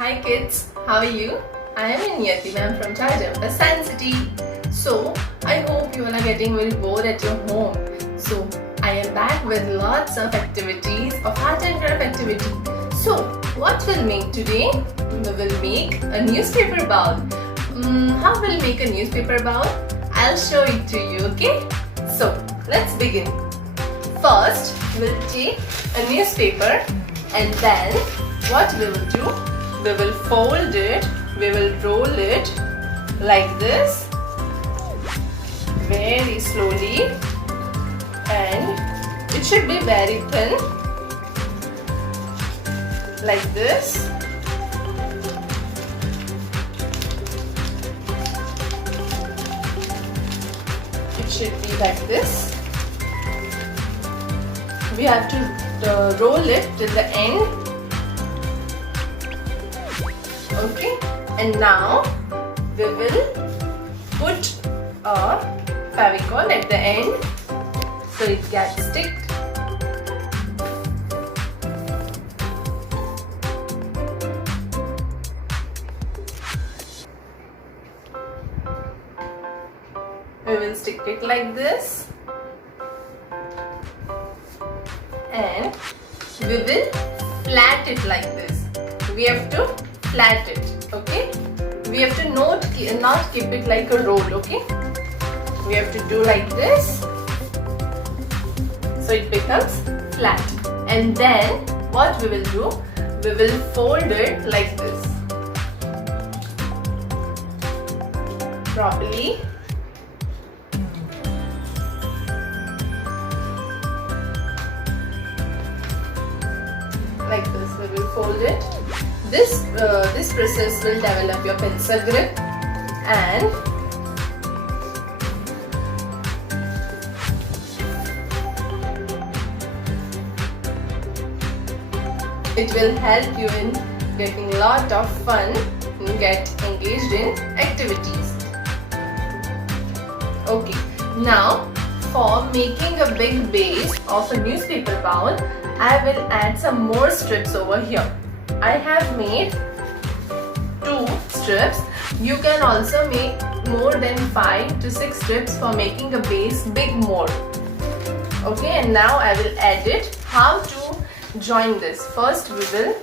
Hi kids, how are you? I am Niyati ma'am from JoyJumperz Science City. So, I hope you all are getting very bored at your home. So, I am back with lots of activities, of art and craft activity. So, what we'll make today? We will make a newspaper bowl. How we'll make a newspaper bowl? I'll show it to you, okay? So, let's begin. First, we'll take a newspaper and then what we will do? We will fold it, we will roll it like this very slowly, and it should be very thin like this. It should be like this. We have to roll it till the end. Okay, and now we will put a Fevicol at the end so it gets stick. We will stick it like this and we will flat it like this. We have to flat it, okay? We have to not keep it like a roll, okay? We have to do like this so it becomes flat. And then what we will do? We will fold it like this properly. Like this, we will fold it. This process will develop your pencil grip and it will help you in getting a lot of fun and get engaged in activities. Okay, now for making a big base of a newspaper bowl, I will add some more strips over here. I have made 2 strips. You can also make more than 5 to 6 strips for making a base big more. Okay, and now I will add it. How to join this? First we will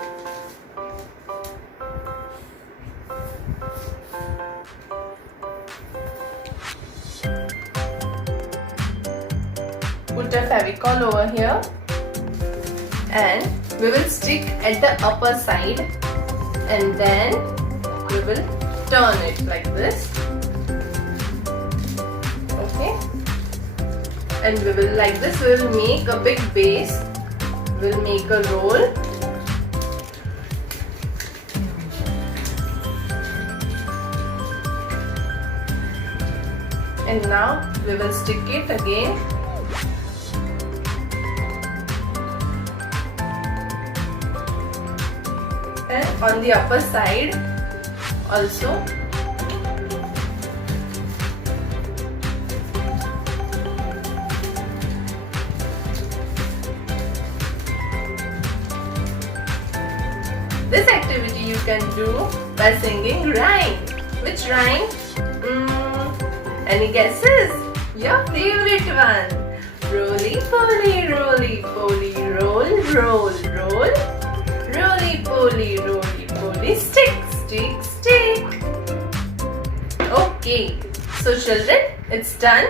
put a Fevicol over here and we will stick at the upper side and then we will turn it like this. Okay, and we will like this, we will make a big base. We will make a roll and now we will stick it again. And on the upper side also this activity you can do by singing rhyme. Which rhyme? Any guesses? Your favorite one. Roly poly, roll, roll, roll. Roly poly, stick, stick, stick. Okay, so children, it's done.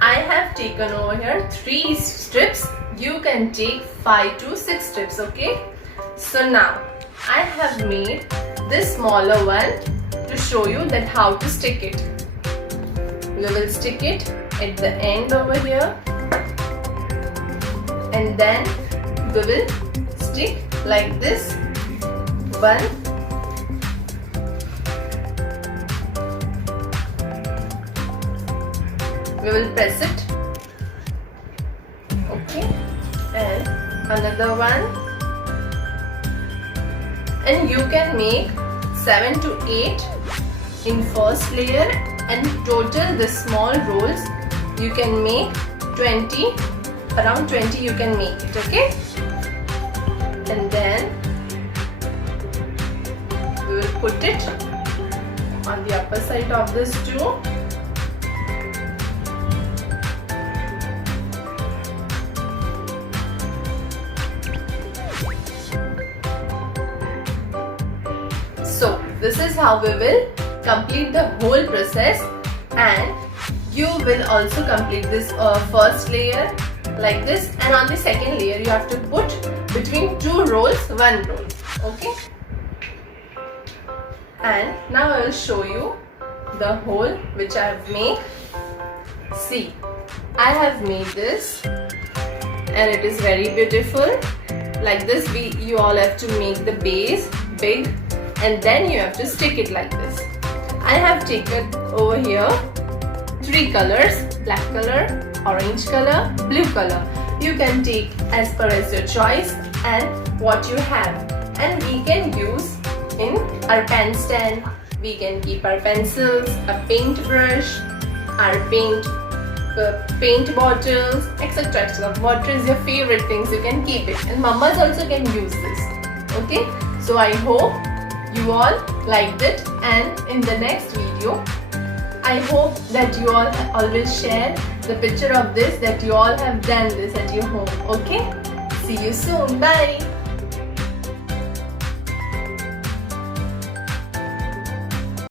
I have taken over here 3 strips. You can take 5 to 6 strips, okay? So now, I have made this smaller one to show you that how to stick it. We will stick it at the end over here and then we will stick like this. One, we will press it. Okay, and another one, and you can make 7 to 8 in first layer, and total the small rolls you can make 20, around 20 you can make it, okay? And then put it on the upper side of this too. So this is how we will complete the whole process, and you will also complete this first layer like this, and on the second layer you have to put between two rolls one roll. Okay, and now I will show you the hole which I have made. See, I have made this and it is very beautiful. Like this, you all have to make the base big and then you have to stick it like this. I have taken over here three colors: black color, orange color, blue color. You can take as per as your choice and what you have, and we can use in our pen stand. We can keep our pencils, a paintbrush, our paint bottles, etc. etc. What is your favorite things, you can keep it, and mamas also can use this. Okay, so I hope you all liked it, and in the next video I hope that you all always share the picture of this, that you all have done this at your home. Okay, see you soon. Bye.